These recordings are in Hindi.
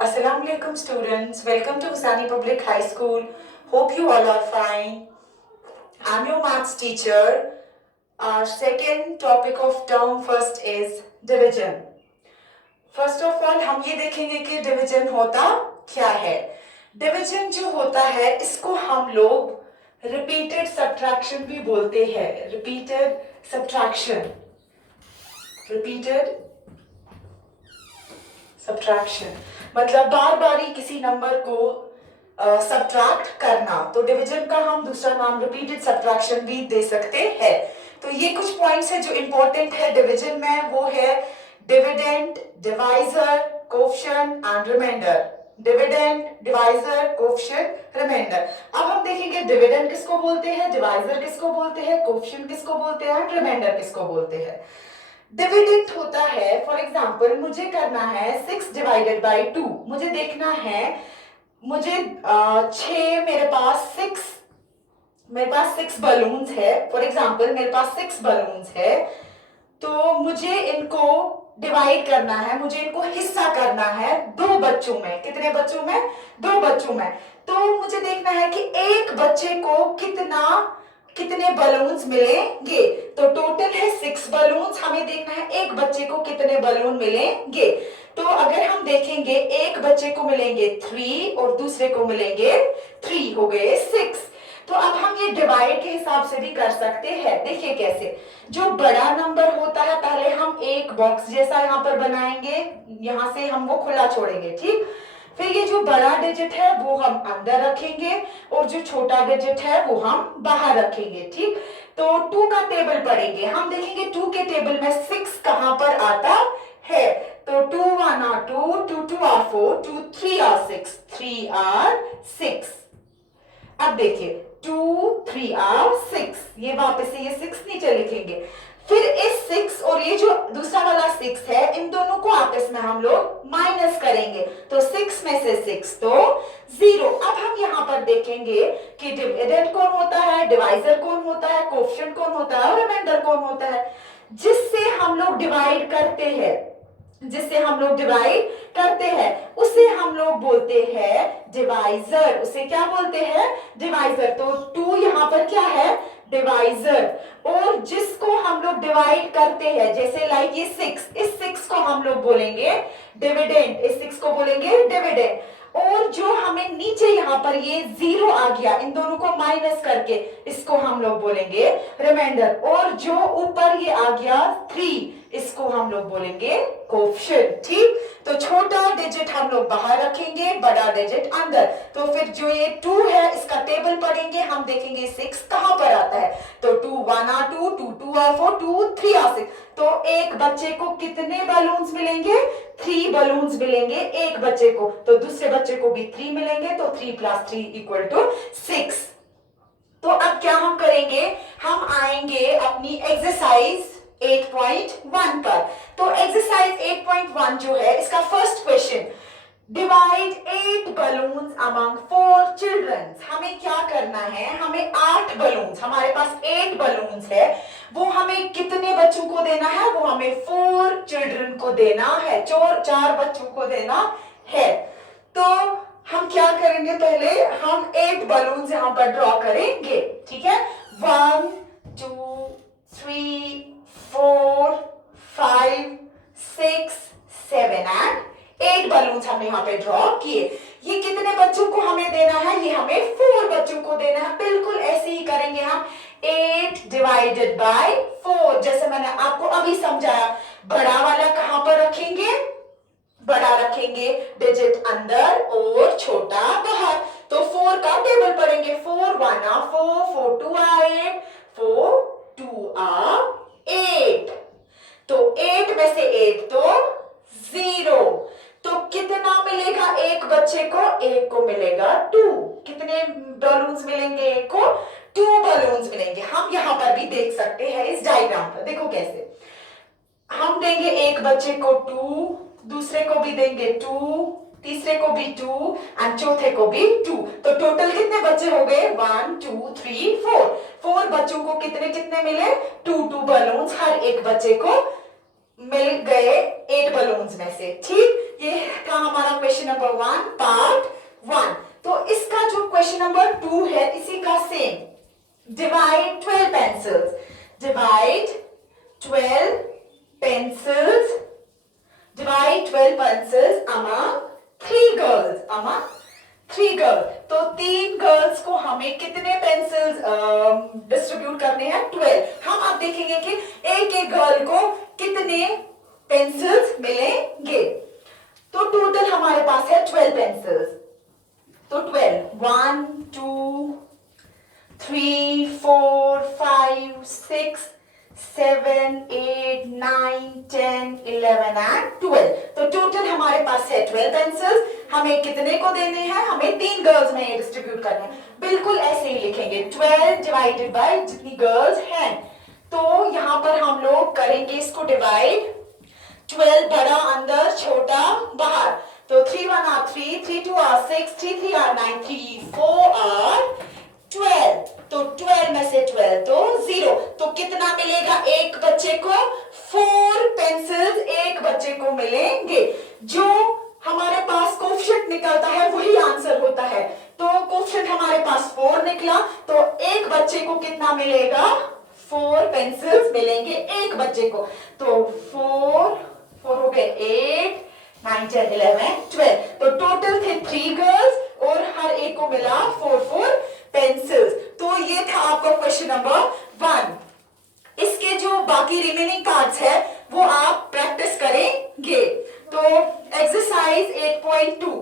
Assalamu alaikum students. Welcome to Husani Public High School. Hope you all are fine. I'm your maths teacher. Our second topic of term first is division. First of all हम ये देखेंगे कि division होता क्या है. Division जो होता है इसको हम लोग repeated subtraction भी बोलते हैं. Repeated subtraction. Repeated subtraction मतलब बार बार ही किसी नंबर को सब्ट्रैक्ट करना. तो डिवीजन का हम दूसरा नाम रिपीटेड सब्ट्रैक्शन भी दे सकते हैं. तो ये कुछ पॉइंट्स है जो इंपॉर्टेंट है डिवीजन में. वो है dividend, divisor, coefficient and reminder. Dividend, divisor, coefficient, reminder. अब हम देखेंगे डिविडेंड किसको बोलते हैं, डिवाइजर किसको बोलते हैं, कोफिशिएंट किसको बोलते हैं, रिमाइंडर किसको बोलते हैं. डिविडेंड होता है, फॉर एग्जाम्पल मुझे करना है 6 डिवाइडेड बाई 2. मुझे देखना है, मुझे 6 मेरे पास 6 बलून्स है. फॉर एग्जाम्पल मेरे पास 6 बलून्स है. तो मुझे इनको डिवाइड करना है, मुझे इनको हिस्सा करना है 2 बच्चों में. कितने बच्चों में, 2 बच्चों में. तो मुझे देखना है कि एक बच्चे को कितने बलून्स मिलेंगे. तो टोटल है 6 बलून्स. हमें देखना है एक बच्चे को कितने बलून मिलेंगे. तो अगर हम देखेंगे एक बच्चे को मिलेंगे 3 और दूसरे को मिलेंगे 3, हो गए 6. तो अब हम ये डिवाइड के हिसाब से भी कर सकते हैं. देखिए कैसे. जो बड़ा नंबर होता है पहले हम एक बॉक्स जैसा यहाँ पर बनाएंगे, यहां से हम वो खुला छोड़ेंगे. ठीक. फिर ये जो बड़ा डिजिट है वो हम अंदर रखेंगे और जो छोटा डिजिट है वो हम बाहर रखेंगे. ठीक. तो 2 का टेबल पढ़ेंगे. हम देखेंगे 2 के टेबल में 6 कहां पर आता है. तो 2 1 are 2, 2 2 are 4, 2 3 are 6, 3 are 6. अब देखिए 2 3 are 6. ये वापस से ये 6 नीचे लिखेंगे. फिर इस 6 और ये जो दूसरा वाला 6 है, इन दोनों को आपस में हम लोग माइनस करेंगे. तो 6 में से 6 तो 0. अब हम यहाँ पर देखेंगे कि डिविडेंड कौन होता है, डिवाइजर कौन होता है, कोफिशिएंट कौन होता है और रिमाइंडर कौन होता है. जिससे हम लोग डिवाइड करते हैं उसे हम लोग बोलते हैं डिवाइजर. उसे क्या बोलते हैं, डिवाइजर. तो 2 यहाँ पर क्या है, डिवाइजर. और जिसको हम लोग डिवाइड करते हैं, जैसे लाइक ये 6, इस 6 को हम लोग बोलेंगे डिविडेंड, इस 6 को बोलेंगे डिविडेंड. और जो हमें नीचे यहाँ पर ये 0 आ गया, इन दोनों को माइनस करके इसको हम लोग बोलेंगे रिमाइंडर. और जो ऊपर ये आ गया 3, इसको हम लोग बोलेंगे कोफिशिएंट. ठीक. तो छोटा डिजिट हम लोग बाहर रखेंगे, बड़ा डिजिट अंदर. तो फिर जो ये 2 है इसका टेबल पढ़ेंगे, हम देखेंगे 6 कहां पर आता है. तो 2 1 are 2, 2 2 are 4, 2 3 are 6. तो एक बच्चे को कितने बलून्स मिलेंगे, 3 बलून्स मिलेंगे एक बच्चे को. तो दूसरे बच्चे को भी 3 मिलेंगे. तो 3 + 3 = 6. तो अब क्या हम करेंगे, हम आएंगे अपनी एक्सरसाइज 8.1 पर. तो एक्सरसाइज 8.1 जो है, इसका first question, divide 8 balloons among 4 children. हमें क्या करना है, हमें 8 बलून्स, हमारे पास 8 बलून्स है, वो हमें कितने बच्चों को देना है, वो हमें 4 चिल्ड्रन को देना है, 4 बच्चों को देना है. तो हम क्या करेंगे, पहले हम 8 बलून्स यहां पर ड्रॉ करेंगे. ठीक है. 1 2 3 4 5 6 7 एंड 8 बलून्स हमने यहाँ पे ड्रॉ किए. ये कितने बच्चों को हमें देना है, ये हमें 4 बच्चों को देना है. बिल्कुल ऐसे ही करेंगे हम. 8 डिवाइडेड बाय 4, जैसे मैंने आपको अभी समझाया. बड़ा वाला कहां पर रखेंगे, बड़ा रखेंगे डिजिट अंदर और छोटा बाहर. तो 4 का टेबल पढ़ेंगे. 4 1 are 4, 4 2 are 8, 4 2 are 8. तो 8 में से 8 तो 0. तो कितना मिलेगा एक बच्चे को, एक को मिलेगा 2. कितने बलून्स मिलेंगे, एक को 2 बलून्स मिलेंगे. हम यहां पर भी देख सकते हैं इस डायग्राम पर. देखो कैसे हम देंगे एक बच्चे को 2, दूसरे को भी देंगे 2, तीसरे को भी 2 एंड चौथे को भी 2. तो टोटल कितने बच्चे हो गए, 1 2 3 4. 4 बच्चों को कितने कितने मिले, 2 बलून्स हर एक बच्चे को मिल गए 8 बलून्स में से. ठीक. ये था हमारा क्वेश्चन नंबर 1 पार्ट 1। तो इसका जो क्वेश्चन नंबर 2 है इसी का same. Divide 12 pencils, divide 12 pencils, divide 12 pencils among 3 girls, among 3 girls। तो 3 गर्ल्स को हमें कितने पेंसिल्स डिस्ट्रीब्यूट करने हैं? 12। हम अब देखेंगे कि एक एक गर्ल को कितने पेंसिल्स मिलेंगे। तो टोटल हमारे पास है 12 पेंसिल्स। तो 12, 1 2 3 4 5 6 7 8 9 10 11 एंड 12। तो टोटल हमारे पास है 12 पेंसिल्स। हमें कितने को देने हैं? हमें 3 गर्ल्स में ये डिस्ट्रीब्यूट करने हैं। बिल्कुल ऐसे ही लिखेंगे, 12 डिवाइडेड बाय जितनी गर्ल्स हैं। तो यहां पर हम लोग करेंगे इसको डिवाइड, 12 बड़ा अंदर, छोटा बाहर। तो 3 1 आर 3, 3 2 आर 6, 3 3 आर 9, 3 4 आर 12। तो 12 में से 12 तो 0। तो कितना मिलेगा एक बच्चे को? 4 पेंसिल्स एक बच्चे को मिलेंगे। जो हमारे पास कोफिशिएंट निकलता है वही आंसर होता है। तो कोफिशिएंट हमारे पास 4 निकला, तो एक बच्चे को कितना मिलेगा? 4 पेंसिल्स मिलेंगे एक बच्चे को। तो 4 4 हो गए 8 9 10 11 12। तो टोटल थे 3 गर्ल्स और हर एक को मिला 4 पेंसिल्स। तो ये था आपका क्वेश्चन नंबर 1। इसके जो बाकी रिमेनिंग पार्ट्स है वो आप प्रैक्टिस करेंगे। तो exercise 8.2,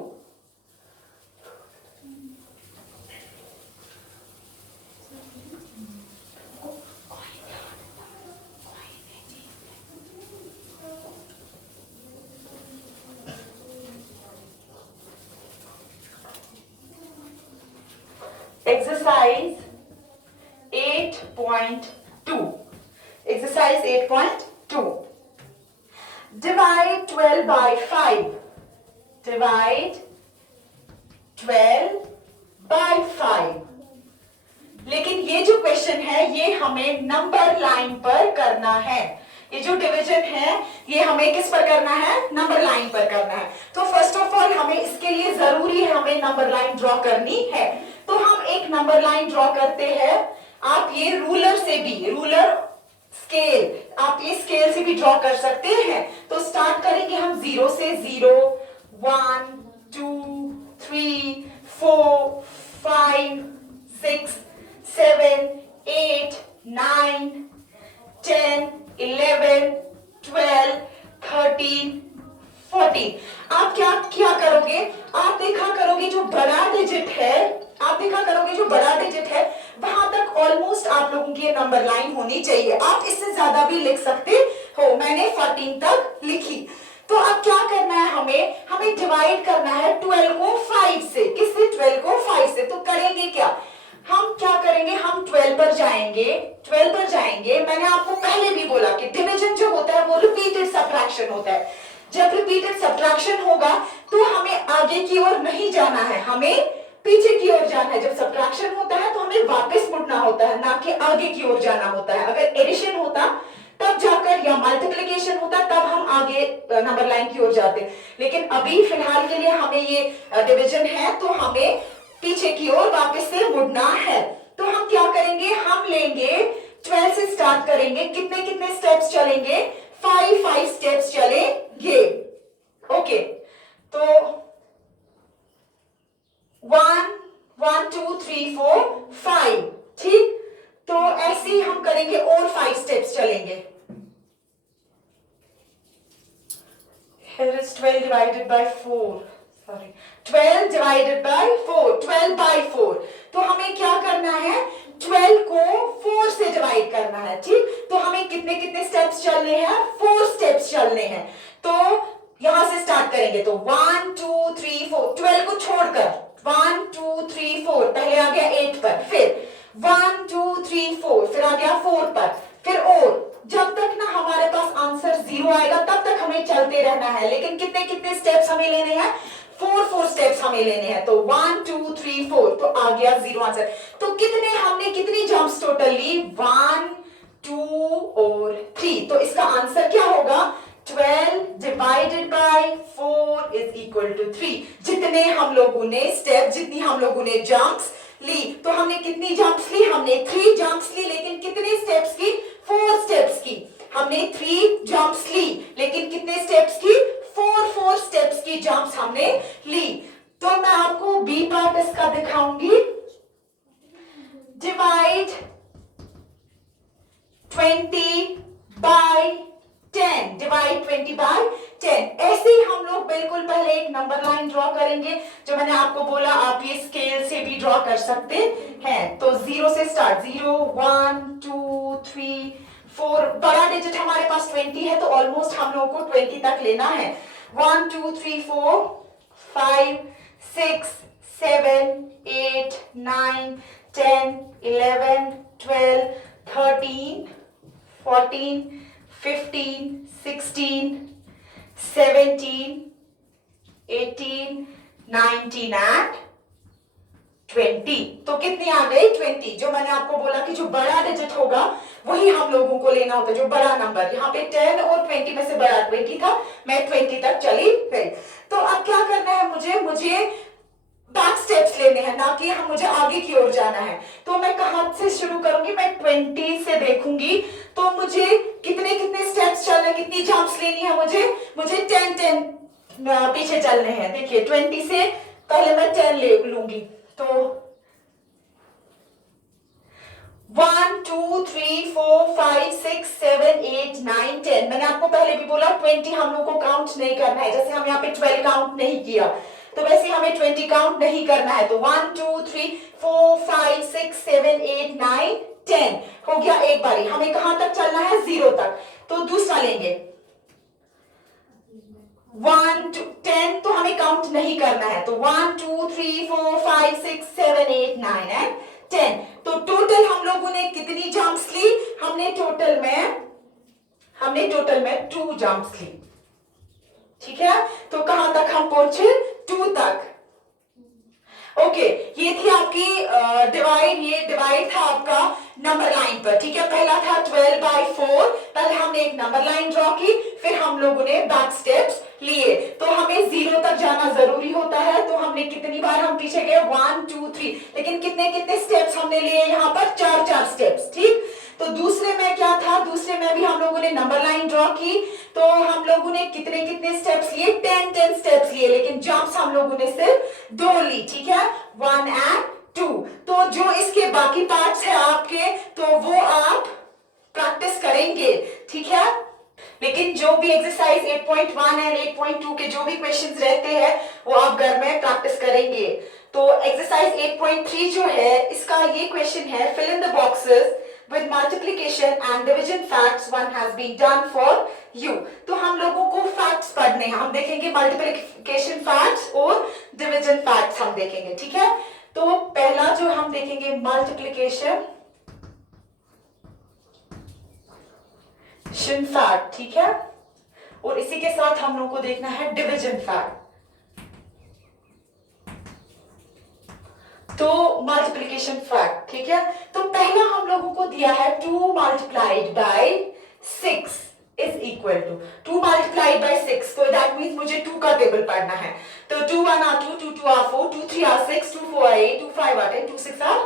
exercise 8.2, exercise 8.2, divide 12 by 5, divide 12 by 5। लेकिन ये जो क्वेश्चन है ये हमें नंबर लाइन पर करना है। ये जो डिवीजन है ये हमें किस पर करना है? नंबर लाइन पर करना है। तो फर्स्ट ऑफ ऑल हमें इसके लिए जरूरी है हमें नंबर लाइन ड्रॉ करनी है। तो हम एक नंबर लाइन ड्रॉ करते हैं। आप ये रूलर से भी, रूलर स्केल, आप ये स्केल से भी ड्रॉ कर सकते हैं। तो स्टार्ट करेंगे हम 0 से। 0 1 2 3 4 5 6 7 8 9 10 11 12 13 14। आप क्या करोगे? आप देखा करोगे जो बड़ा डिजिट है, आप देखा करोगे जो बड़ा डिजिट है वहां तक ऑलमोस्ट आप लोगों की नंबर लाइन होनी चाहिए। आप इससे ज्यादा भी लिख सकते हो, मैंने 14 तक लिखी। तो अब क्या करना है? हमें डिवाइड करना है 12 को 5 से। किससे? 12 को 5 से। तो करेंगे क्या? हम क्या करेंगे? हम 12 पर जाएंगे, 12 पर जाएंगे। मैंने आपको पहले भी बोला कि डिवीजन जो होता है वो रिपीटेड सब्ट्रैक्शन होता है। जब रिपीटेड सब्ट्रैक्शन होगा तो हमें आगे की ओर नहीं जाना है, हमें पीछे की ओर जाना है। जब सब्ट्रैक्शन होता है तो हमें वापस मुड़ना होता है, ना कि आगे की ओर जाना होता है। अगर एडिशन होता तब जाकर, या मल्टीप्लिकेशन होता तब हम आगे नंबर लाइन की ओर जाते। लेकिन अभी फिलहाल के लिए हमें ये डिवीजन है तो हमें पीछे की ओर वापस से मुड़ना है। तो हम क्या करेंगे? हम लेंगे 12 से स्टार्ट करेंगे। कितने कितने स्टेप्स चलेंगे? 5 स्टेप्स चलेंगे। ओके, तो 1 1 2 3 4 5, ठीक। तो ऐसे ही हम करेंगे और 5 स्टेप्स चलेंगे। Here is 12 divided by 4, sorry, 12 divided by 4, 12 by 4। तो हमें क्या करना है? 12 को 4 से डिवाइड करना है, ठीक। तो हमें कितने कितने स्टेप्स चलने हैं? 4 स्टेप्स चलने हैं। तो यहां से स्टार्ट करेंगे। तो 1 2 3 4, 12 को छोड़कर 1 2 3 4, पहले आ गया 8 पर, फिर 1 2 3 4, फिर आ गया 4 पर, फिर और जब तक ना हमारे पास आंसर 0 आएगा तब तक हमें चलते रहना है। लेकिन कितने कितने स्टेप्स हमें लेने हैं? 4 स्टेप्स हमें लेने हैं। तो 1 2 3 4, तो आ गया 0 आंसर। तो हमने कितनी जंप्स टोटल ली? 1 2 और 3। तो इसका आंसर क्या होगा? 12 divided by 4 is equal to 3। जितने हम लोगों ने स्टेप, जितनी हम लोगों ने जंप्स ली, तो हमने कितनी जंप्स ली? हमने 3 जंप्स ली, लेकिन कितने स्टेप्स की? 4 स्टेप्स की। हमने 3 जंप्स ली, लेकिन कितने स्टेप्स की? 4 स्टेप्स की जंप्स हमने ली। तो मैं आपको बी पार्ट इसका दिखाऊंगी। Divide 20 by 10, divide 20 by 10। ऐसे ही हम लोग बिल्कुल पहले एक नंबर लाइन ड्रॉ करेंगे, जो मैंने आपको बोला आप ये स्केल से भी ड्रॉ कर सकते हैं। तो 0 से स्टार्ट, 0 1 2 3 4। बड़ा डिजिट हमारे पास 20 है, तो ऑलमोस्ट हम लोगों को 20 तक लेना है। 1 2 3 4 5 6 7 8 9 10 11 12 13 14 15 16 17 18 19 एंड 20। तो कितनी आ गई? 20। जो मैंने आपको बोला कि जो बड़ा डिजिट होगा वही हम लोगों को लेना होता है, जो बड़ा नंबर। यहाँ पे 10 और 20 में से बड़ा 20 था, मैं 20 तक चली गई। तो अब क्या करना है मुझे बैक स्टेप्स लेने हैं, ना कि मुझे आगे की ओर जाना है। तो मैं कहां से शुरू करूंगी? मैं 20 से देखूंगी। तो मुझे कितने कितने स्टेप्स चलने, कितनी जंप्स लेनी है? मुझे 10 पीछे चलने हैं। देखिए 20 से पहले मैं 10 ले लूंगी। तो 1 2 3 4 5 6 7 8 9 10। मैंने आपको पहले भी बोला 20 हम लोग को काउंट नहीं करना है। जैसे हम यहाँ पे 12 काउंट नहीं किया, तो वैसे हमें 20 काउंट नहीं करना है। तो 1 2 3 4 5 6 7 8 9 10 हो गया एक बारी। हमें कहां तक चलना है? 0 तक। तो दूसरा लेंगे 1 2 10, तो हमें काउंट नहीं करना है। तो 1 2 3 4 5 6 7 8 9 एंड 10। तो टोटल हम लोगों ने कितनी जंप्स ली? हमने टोटल में 2 जंप्स ली। ठीक है, तो कहां तक हम पहुंचे? 2 तक। ओके, ये थी आपकी डिवाइड। ये डिवाइड था आपका नंबर लाइन पर। ठीक है, पहला था 12 बाय 4। पहले हमने एक नंबर लाइन ड्रॉ की, फिर हम लोगों ने बैक स्टेप्स लिए। तो हमें 0 तक जाना जरूरी होता है। तो हमने कितनी बार हम पीछे गए? 1 2 3। लेकिन कितने कितने स्टेप्स हमने लिए यहाँ पर? 4 स्टेप्स। ठीक, तो दूसरे में क्या था? दूसरे में भी हम लोगों ने नंबर लाइन ड्रॉ की। तो हम लोगों ने कितने कितने स्टेप्स लिए? 10 स्टेप्स लिए, लेकिन जंप्स हम लोगों ने सिर्फ 2 ली। ठीक है, 1 एंड 2। तो जो इसके बाकी पार्ट्स है आपके, तो वो आप प्रैक्टिस करेंगे। ठीक है, लेकिन जो भी एक्सरसाइज 8.1 एंड 8.2 के जो भी क्वेश्चंस रहते हैं वो आप घर में प्रैक्टिस करेंगे। तो एक्सरसाइज 8.3 जो है, इसका ये क्वेश्चन है, fill in the boxes with multiplication and division facts one has been done for you। तो हम लोगों को फैक्ट्स पढ़ने हैं। हम देखेंगे मल्टीप्लिकेशन फैक्ट्स और डिवीजन फैक्ट्स हम देखेंगे। ठीक है, तो पहला जो हम देखेंगे मल्टीप्लिकेशन फैक्ट। ठीक है, और इसी के साथ हम लोगों को देखना है डिवीजन फैक्ट। तो मल्टीप्लिकेशन फैक्ट। ठीक है, तो पहला हम लोगों को दिया है 2 multiplied by 6 is equal to 2 multiplied by 6। तो दैट मींस मुझे 2 का टेबल पढ़ना है। तो 2 1 are 2, 2 2 are 4, 2 3 are 6, 2 4 are 8, 2 5 are 10, 2 6 are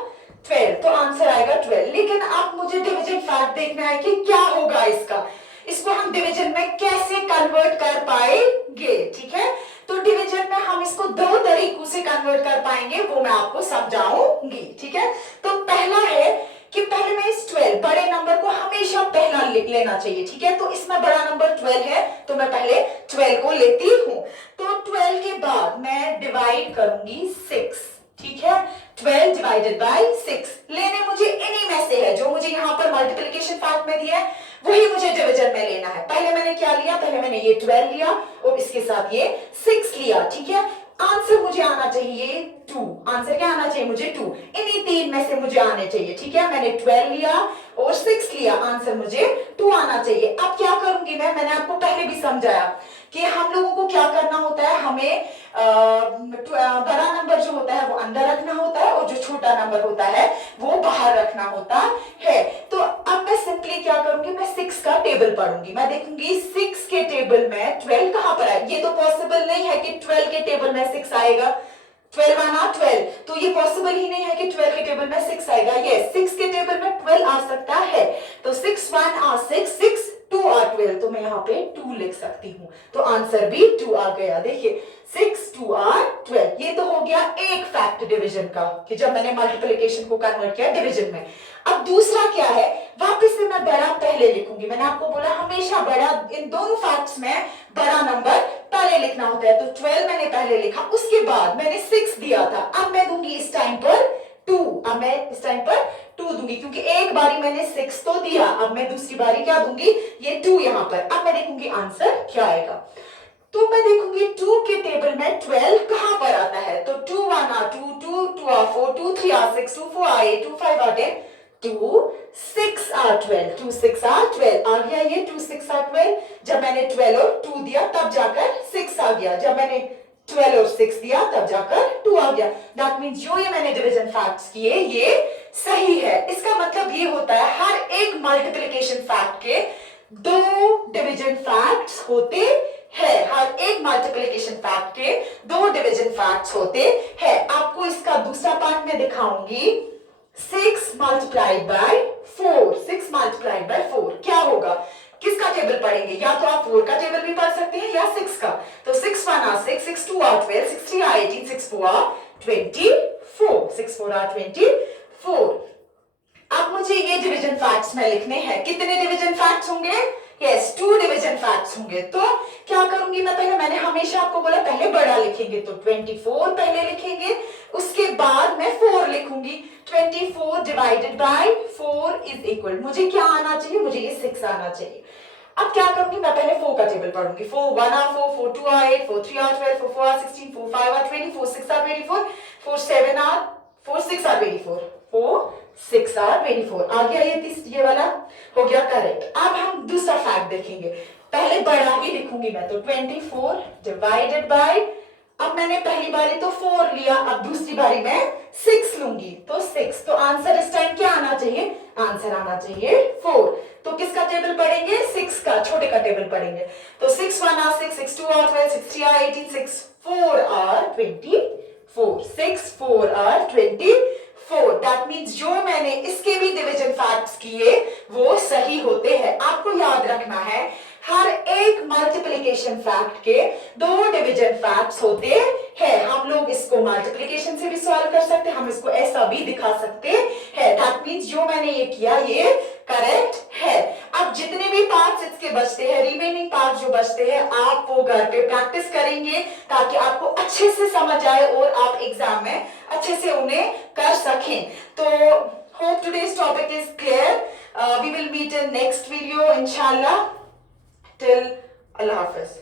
12। तो आंसर आएगा 12। लेकिन अब मुझे डिवीजन फैक्ट देखना है कि क्या होगा इसका। इसको हम डिवीजन में कैसे कन्वर्ट कर पाएंगे। ठीक है, तो डिवीजन में हम इसको 2 तरीकों से कन्वर्ट कर पाएंगे, वो मैं आपको समझाऊंगी। ठीक है, तो पहला है कि पहले मैं इस 12 बड़े नंबर को हमेशा पहला लेना चाहिए। ठीक है, तो इसमें बड़ा नंबर 12 है, तो मैं पहले 12 को लेती हूं। तो 12 के बाद मैं डिवाइड करूंगी 6। ठीक है, 12 डिवाइडेड बाय 6 लेने मुझे इन्हीं में से है, जो मुझे यहाँ पर मल्टीप्लिकेशन फैक्ट में दिया है वही मुझे डिवीजन में लेना है। पहले मैंने क्या लिया? पहले मैंने ये 12 लिया और इसके साथ ये 6 लिया। ठीक है, आंसर मुझे आना चाहिए 2। आंसर क्या आना चाहिए? मुझे 2। इन्हीं 3 में से मुझे आने चाहिए। ठीक है, मैंने 12 लिया और 6 लिया, आंसर मुझे 2 आना चाहिए। अब क्या करूंगी मैंने आपको पहले भी समझाया कि हम लोगों को क्या करना होता है, हमें बड़ा नंबर जो होता है वो अंदर रखना होता है और जो छोटा नंबर होता है वो बाहर रखना होता है। तो अब मैं सिंपली क्या करूंगी, मैं 6 का टेबल पढ़ूंगी, मैं देखूंगी 6 के टेबल में 12 कहां पर है। ये तो पॉसिबल नहीं है कि 12 के टेबल में 6 आएगा, 12 आना 12, तो ये पॉसिबल ही नहीं है कि 12 के टेबल में 6 आएगा। ये 6 के टेबल में 12 आ सकता है, तो 6 1 आ 6, 6 2 आ 12, तो मैं यहाँ पे 2 लिख सकती हूँ, तो आंसर भी 2 आ गया। देखिए 6 2 आ 12, ये तो हो गया एक फैक्ट डिवीजन का, कि जब मैंने मल्टीप्लिकेशन को कन्वर्ट किया डिवीजन में। अब दूसरा क्या है, वापस से मैं बड़ा पहले लिखूंगी, मैंने आपको बोला हमेशा बड़ा, इन दोनों फैक्ट्स में बड़ा नंबर पहले लिखना होता है, तो 12 मैंने पहले लिखा, उसके बाद मैंने 6 दिया था, अब मैं दूंगी इस टाइम पर 2, अब मैं इस टाइम पर 2 दूंगी, क्योंकि एक बारी मैंने 6 तो दिया, अब मैं दूसरी बारी क्या दूंगी, ये 2 यहां पर। अब मैं देखूंगी आंसर क्या आएगा, तो मैं देखूंगी 2 के टेबल में 12 कहां पर आता है, तो 2 1 आ 2, 2 2 आ 4, 2 3 आ 6, 2 4 आ 8, 2 5 आ 10, 2 6 आ 12, 2 6 आ 12 आ गया, ये 2 6 आ 12। जब मैंने 12 और 2 दिया तब जाकर 6 आ गया, जब मैंने 12 और 6 दिया तब जाकर 2 आ गया। दैट मींस जो ये मैंने डिवीजन फैक्ट्स किए ये सही है। इसका मतलब ये होता है हर एक मल्टीप्लिकेशन फैक्ट के 2 डिवीजन फैक्ट्स होते हैं, हर एक मल्टीप्लिकेशन फैक्ट के 2 डिवीजन फैक्ट्स होते हैं। आपको इसका दूसरा पार्ट में दिखाऊंगी, 6 मल्टीप्लाइड बाय 4, 6 मल्टीप्लाइड बाय 4 क्या होगा, किसका टेबल पढ़ेंगे, या तो आप 4 का टेबल भी पढ़ सकते हैं या 6 का, तो 6 1 आ 6, 6 2 आ 12, 6 3 आ 18, 6 4 आ 24, 6 4 आ 24। अब मुझे ये डिवीजन फैक्ट्स में लिखने हैं, कितने डिवीजन फैक्ट्स होंगे, यस 2 डिवीजन फैक्ट्स होंगे। तो क्या करूंगी मैं, पहले मैंने हमेशा आपको बोला पहले बड़ा लिखेंगे, तो 24 पहले लिखेंगे, उसके बाद मैं 4 लिखूंगी, 24 डिवाइडेड बाय 4 इज इक्वल, मुझे क्या आना चाहिए, मुझे ये 6 आना चाहिए। अब क्या करूंगी मैं, पहले 4 का टेबल पढ़ूंगी, 4 1 आ 4, 4 2 आ 8, 4 3 आ 12, 4 4 आ 16, 4 5 आ 20, 4 6 आ 24, 4 7 आ 4 6 आ 24, 4 6 आ 24 आ गया, ये वाला हो गया करेक्ट। अब हम दूसरा फैक्ट देखेंगे, पहले बड़ा ही लिखूंगी मैं, तो 24 डिवाइडेड बाय, अब मैंने पहली बारी तो 4 लिया, अब दूसरी बारी में 6 लूंगी, तो 6, तो आंसर इस टाइम क्या आना चाहिए, आंसर आना चाहिए 4। तो किसका टेबल पढ़ेंगे, 6 का, छोटे का टेबल पढ़ेंगे, तो 6 1 आ 6, 6 2 आ 12, 6 3 आ 18, 6 4 आ 24, 6 4 आ 24। दैट मींस जो मैंने इसके भी डिवीजन फैक्ट्स किए वो सही होते हैं। आपको याद रखना है हर एक मल्टीप्लिकेशन फैक्ट के 2 डिवीजन फैक्ट्स होते हैं। हम लोग इसको मल्टीप्लिकेशन से भी सॉल्व कर सकते हैं, हम इसको ऐसा भी दिखा सकते हैं। दैट मींस जो मैंने ये किया ये करेक्ट है। अब जितने भी पार्ट्स इसके बचते हैं, रिमेनिंग पार्ट जो बचते हैं, आप वो घर पे प्रैक्टिस करेंगे ताकि आपको अच्छे से समझ आए और आप एग्जाम में अच्छे से उन्हें कर सकें। तो hope today's topic is clear. We will meet in next video inshallah. Till Allah Hafiz.